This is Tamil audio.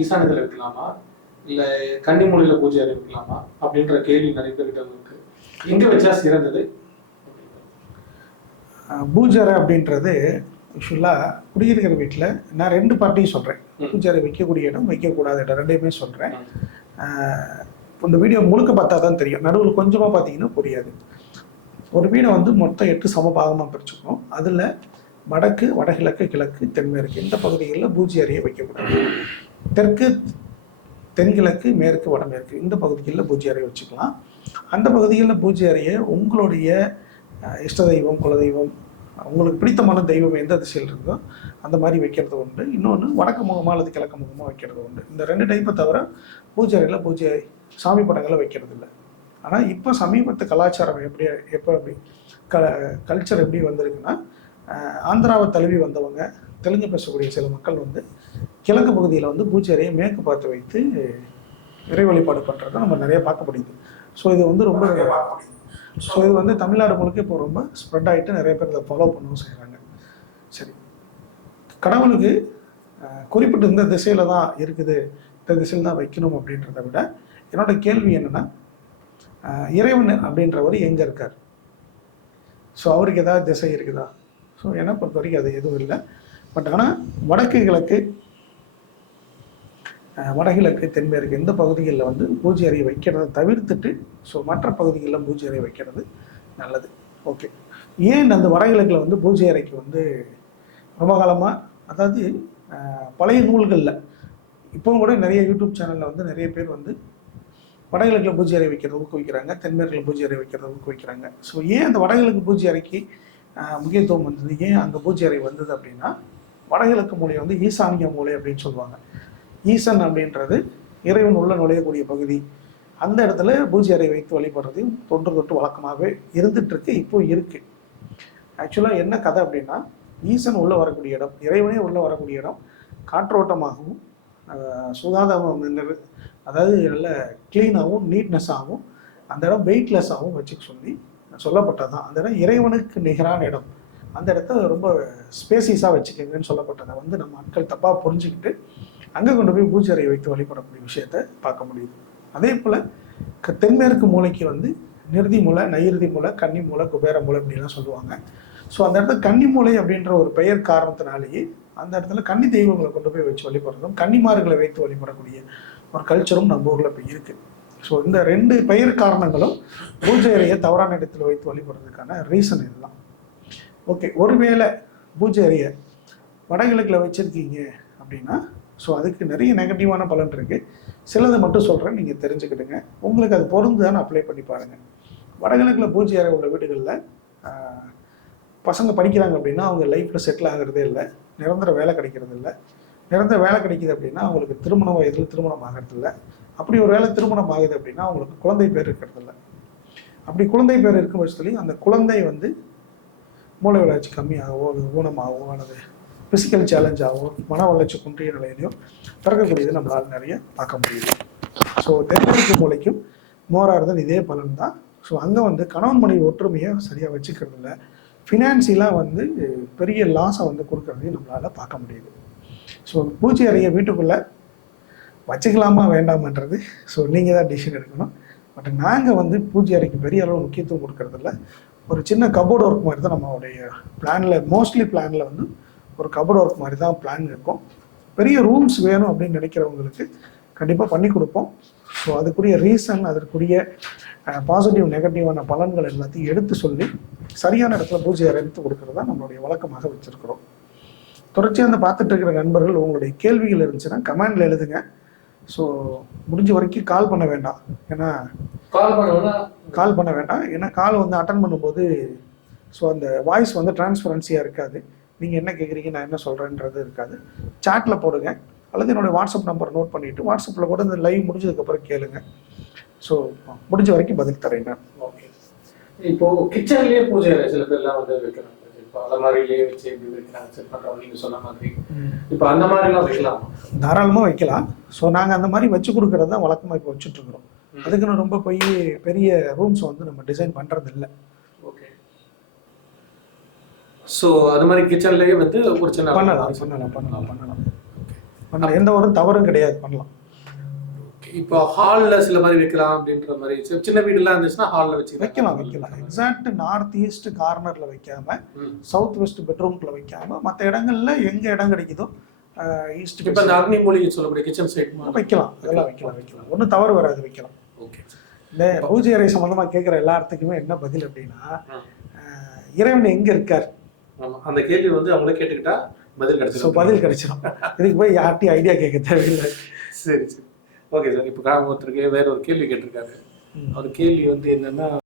ஈசானத்தில் வைக்கலாமா இல்லை கன்னிமூலையில பூஜை அறை வைக்கலாமா? அப்படின்ற கேள்வி நிறைய பேர்கிட்ட இருக்கு. எங்க வச்சா சிறந்தது? பூஜரை அப்படின்றது யூஸ்வலாக குடியிருக்கிற வீட்டில் நான் ரெண்டு பார்ட்டியும் சொல்கிறேன். பூஜரை வைக்கக்கூடிய இடம் வைக்கக்கூடாத இடம் ரெண்டையுமே சொல்கிறேன் இந்த வீடியோ முழுக்க பார்த்தா தான் தெரியும். நடுவில் கொஞ்சமாக பார்த்தீங்கன்னா புரியாது. ஒரு வீடை வந்து மொத்தம் எட்டு சம பாகமாக பிரிச்சுக்கணும். அதில் வடக்கு வடகிழக்கு கிழக்கு தென்மேற்கு இந்த பகுதிகளில் பூஜை அறையை வைக்கக்கூடாது தெற்கு தென்கிழக்கு மேற்கு வடமேற்கு இந்த பகுதிகளில் பூஜை அறையை வச்சுக்கலாம். அந்த பகுதிகளில் பூஜை அறையை உங்களுடைய இஷ்ட தெய்வம் குலதெய்வம் உங்களுக்கு பிடித்தமான தெய்வம் எந்த திசையில் இருக்கோ அந்த மாதிரி வைக்கிறது உண்டு. இன்னொன்று வடக்கு முகமாக அல்லது கிழக்கு முகமாக வைக்கிறது உண்டு. இந்த ரெண்டு டைப்பை தவிர பூஜை அறையில் பூஜை சாமி படங்களை வைக்கிறது இல்லை. ஆனால் இப்போ சமீபத்து கலாச்சாரம் எப்படி எப்போ எப்படி க கல்ச்சர் எப்படி வந்திருக்குன்னா ஆந்திராவை தழுவி வந்தவங்க தெலுங்கு பேசக்கூடிய சில மக்கள் வந்து கிழக்கு பகுதியில் வந்து அறையை மேற்கு பார்த்து வைத்து இறை வழிபாடு பண்ணுறத நம்ம நிறைய பார்க்க முடியுது. ஸோ இது வந்து ரொம்ப ஸோ இது வந்து தமிழ்நாடு முழுக்க இப்போ ரொம்ப ஸ்ப்ரெட் ஆகிட்டு நிறைய பேர் இதை ஃபாலோ பண்ணவும் செய்கிறாங்க சரி. கடவுளுக்கு குறிப்பிட்ட இந்த திசையில் தான் இருக்குது இந்த திசையில் தான் வைக்கணும் அப்படின்றத விட என்னோட கேள்வி என்னென்னா இறைவன் அப்படின்றவர் எங்கே இருக்கார்? ஸோ அவருக்கு ஏதாவது திசை இருக்குதா? ஸோ என்னை பொறுத்த வரைக்கும் அது எதுவும் இல்லை. பட் ஆனால் வடக்கு கிழக்கு வடகிழக்கு தென்மேற்கு இந்த பகுதிகளில் வந்து பூஜை அறை வைக்கிறத தவிர்த்துட்டு ஸோ மற்ற பகுதிகளில் பூஜை அறை வைக்கிறது நல்லது. ஓகே ஏன் அந்த வடகிழக்கில் வந்து பூஜை அறைக்கு வந்து ரொம்ப காலமாக அதாவது பழைய நூல்களில் இப்போ கூட நிறைய யூடியூப் சேனலில் வந்து நிறைய பேர் வந்து வடகிழக்கில் பூஜை அறை வைக்கிறத ஊக்குவிக்கிறாங்க தென்மேற்கில் பூஜை அறை வைக்கிறத ஊக்குவிக்கிறாங்க. ஸோ ஏன் அந்த வடகிழக்கு பூஜை அறைக்கு முக்கியத்துவம் வந்தது. ஏன் அங்கே பூஜை அறை வந்தது அப்படின்னா வடகிழக்கு மூலை வந்து ஈசானிய மூலை அப்படின்னு சொல்லுவாங்க. ஈசன் அப்படின்றது இறைவன் உள்ள நுழையக்கூடிய பகுதி. அந்த இடத்துல பூஜை அறை வைத்து வழிபடுறதையும் தொன்று தொட்டு வழக்கமாகவே இருந்துட்டு இருக்கு இப்போ இருக்கு. ஆக்சுவலாக என்ன கதை அப்படின்னா ஈசன் உள்ள வரக்கூடிய இடம் இறைவனே உள்ள வரக்கூடிய இடம் காற்றோட்டமாகவும் சுகாதாரம் அதாவது நல்ல க்ளீனாகவும் நீட்னஸாகவும் அந்த இடம் வெயிட்லெஸ்ஸாகவும் வச்சுக்க சொல்லி சொல்லப்பட்டது தான் அந்த இடம் இறைவனுக்கு நிகரான இடம். அந்த இடத்த ரொம்ப ஸ்பேசிஸாக வச்சுக்கோங்கன்னு சொல்லப்பட்டதை வந்து நம்ம ஆட்கள் தப்பாக புரிஞ்சுக்கிட்டு அங்கே கொண்டு போய் பூஜை அறையை வைத்து வழிபடக்கூடிய விஷயத்த பார்க்க முடியுது. அதே போல் க- தென்மேற்கு மூலைக்கு வந்து நிறுதி மூளை நைருதி மூளை கன்னி மூலை குபேர மூலை அப்படின்லாம் சொல்லுவாங்க. ஸோ அந்த இடத்துல கன்னி மூலை அப்படின்ற ஒரு பெயர் காரணத்தினாலேயே அந்த இடத்துல கன்னி தெய்வங்களை கொண்டு போய் வச்சு வழிபடுறதும் கன்னிமார்களை வைத்து வழிபடக்கூடிய ஒரு கல்ச்சரும் நம்ம ஊரில் இப்போ இருக்குது ஸோ இந்த ரெண்டு பெயர் காரணங்களும் பூஜை அறையை தவறான இடத்தில் வைத்து வழிபடுறதுக்கான ரீசன் இதுதான். ஓகே ஒருவேளை பூஜை அறையை வடகிழக்கில் வச்சுருக்கீங்க அப்படின்னா ஸோ அதுக்கு நிறைய நெகட்டிவான பலன் இருக்குது சிலதை மட்டும் சொல்கிறேன் நீங்கள் தெரிஞ்சுக்கிடுங்க. உங்களுக்கு அது பொருந்துதான்னு அப்ளை பண்ணி பாருங்கள் வடகிழக்கில் பூஜை அறை உள்ள வீடுகளில் பசங்க படிக்கிறாங்க அப்படின்னா அவங்க லைஃப்பில் செட்டில் ஆகிறதே இல்லை. நிரந்தர வேலை கிடைக்கிறது இல்லை நிரந்தர வேலை கிடைக்கிது அப்படின்னா அவங்களுக்கு திருமண வயதில் திருமணம் ஆகிறது இல்லை அப்படி ஒரு வேலை திருமணம் ஆகுது அப்படின்னா அவங்களுக்கு குழந்தை பேர் இருக்கிறது இல்லை அப்படி குழந்தை பேர் இருக்கும் பட்சத்துலையும் அந்த குழந்தை வந்து மூளை வளர்ச்சி கம்மியாகவோ அல்லது ஊனமாகவோ அல்லது ஃபிசிக்கல் சேலஞ்சாகவோ மன வளர்ச்சி குன்றிய நிலையிலையும் பிறக்கக்கூடியது நம்மளால் நிறைய பார்க்க முடியுது. ஸோ தென்மேற்கு மூளைக்கும் மோராறுதல் இதே பலன் தான் ஸோ அங்கே வந்து கணவன் மனைவி ஒற்றுமையை சரியாக வச்சுக்கிறது இல்லை ஃபினான்சியலாக வந்து பெரிய லாஸை வந்து கொடுக்கறதையும் நம்மளால் பார்க்க முடியுது. ஸோ பூஜை அறைய வீட்டுக்குள்ளே வச்சுக்கலாமா வேண்டாமன்றது. ஸோ நீங்கள் தான் டிசிஷன் எடுக்கணும். பட் நாங்கள் வந்து பூஜை அறைக்கு பெரிய அளவு முக்கியத்துவம் கொடுக்கறதில்ல. ஒரு சின்ன கபோர்டு ஒர்க் மாதிரி தான் நம்மளுடைய பிளானில் மோஸ்ட்லி பிளானில் வந்து ஒரு கபோர்ட் ஒர்க் மாதிரி தான் பிளான் இருக்கும். பெரிய ரூம்ஸ் வேணும் அப்படின்னு நினைக்கிறவங்களுக்கு கண்டிப்பாக பண்ணி கொடுப்போம். ஸோ அதுக்குரிய ரீசன் அதற்குரிய பாசிட்டிவ் நெகட்டிவான பலன்கள் எல்லாத்தையும் எடுத்து சொல்லி சரியான இடத்துல பூஜை அறை எடுத்து கொடுக்கறது தான் நம்மளுடைய வழக்கமாக வச்சுருக்கிறோம். தொடர்ச்சியாக அந்த பார்த்துட்டு இருக்கிற நண்பர்கள் உங்களுடைய கேள்விகள் இருந்துச்சுன்னா கமெண்டில் எழுதுங்க. ஸோ முடிஞ்ச வரைக்கும் கால் பண்ண வேண்டாம். ஏன்னா கால் பண்ணுவோம்னா கால் பண்ண வேண்டாம். ஏன்னா கால் வந்து அட்டன் பண்ணும்போது ஸோ அந்த வாய்ஸ் வந்து டிரான்ஸ்பரன்சியாக இருக்காது. நீங்கள் என்ன கேட்குறீங்க நான் என்ன சொல்கிறேன்றது இருக்காது. சாட்டில் போடுங்க. அல்லது என்னோட வாட்ஸ்அப் நம்பர் நோட் பண்ணிவிட்டு வாட்ஸ்அப்பில் கூட இந்த லைவ் முடிஞ்சதுக்கப்புறம் கேளுங்க. ஸோ முடிஞ்ச வரைக்கும் பதில் தரேன் நான். ஓகே இப்போ கிச்சன்லயே பூஜை சில பேர்லாம் வந்து வைக்கிறாங்க. இப்போ வச்சு இப்படி செட் சொன்ன மாதிரி. இப்போ அந்த மாதிரிலாம் வைக்கலாம். தாராளமாக வைக்கலாம். ஸோ நாங்கள் அந்த மாதிரி வச்சு கொடுக்குறது தான் வழக்கமாக இப்போ வச்சுட்ருக்குறோம் அதுக்குன்னு ரொம்ப போய் பெரிய ரூம்ஸ் வந்து நம்ம டிசைன் பண்ணுறது இல்லை ஓகே. ஸோ அது மாதிரி கிச்சன்லயே வந்து ஒரு சின்ன பண்ணலாம் பண்ணலாம் பண்ணலாம் பண்ணலாம். பண்ணலாம். எந்த ஒரு தவறும் கிடையாது பண்ணலாம். இப்போ ஹால்ல சில மாதிரி வைக்கலாம் அப்படின்ற மாதிரி சின்ன வீடுலாம் இருந்துச்சுன்னா ஹால்ல வச்சு வைக்கலாம் வைக்கலாம். எக்ஸாக்ட் நார்த் ஈஸ்ட் கார்னர்ல வைக்காம. சவுத் வெஸ்ட் பெட்ரூம்குள்ள வைக்காம மற்ற இடங்கள்ல எங்க இடம் கிடைக்குதோ ஈஸ்ட் இப்போ இந்த அக்னி மூலிகை சொல்லக்கூடிய கிச்சன் சைட் வைக்கலாம் அதெல்லாம் வைக்கலாம் வைக்கலாம். ஒன்றும் தவறு வராது வைக்கலாம். ஓகே இந்த பூஜை அறை சம்பந்தமா கேட்குற எல்லாத்துக்குமே என்ன பதில் அப்படின்னா இறைவன் எங்க இருக்கார்? அந்த கேள்வி வந்து அவங்களே கேட்டுக்கிட்டா பதில் கிடைச்சிடும் பதில் கிடைச்சிடும் இதுக்கு போய் யார்ட்டையும் ஐடியா கேட்க தேவையில்லை. சரி சரி. ஓகே சார் இப்போ ஒருத்தருக்கு வேற ஒரு கேள்வி கேட்டிருக்காரு. அவர் கேள்வி வந்து என்னன்னா